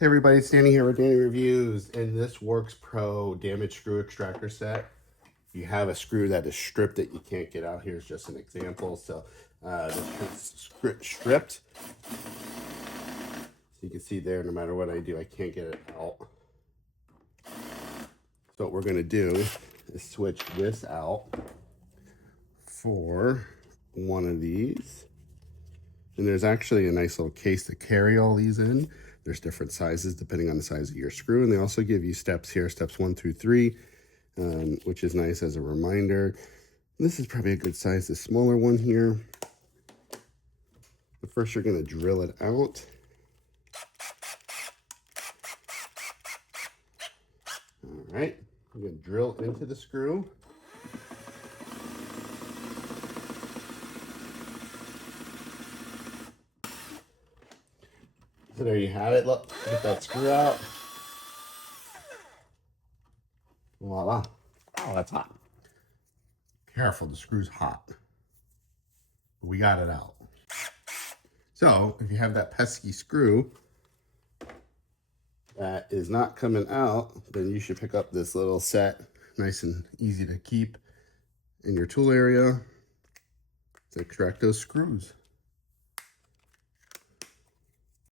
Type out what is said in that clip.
Hey everybody, standing here with Danny Reviews. In this WORKPRO damaged screw extractor set, if you have a screw that is stripped that you can't get out, here's just an example. So this is stripped. So you can see there, no matter what I do, I can't get it out. So what we're gonna do is switch this out for one of these. And there's actually a nice little case to carry all these in. There's different sizes depending on the size of your screw. And they also give you steps here, steps 1 through 3, which is nice as a reminder. This is probably a good size, the smaller one here. But first you're gonna drill it out. All right, I'm gonna drill into the screw. So there you have it. Look, get that screw out. Voila. Oh, that's hot. Careful, the screw's hot. But we got it out. So if you have that pesky screw that is not coming out, then you should pick up this little set, nice and easy to keep in your tool area to extract those screws.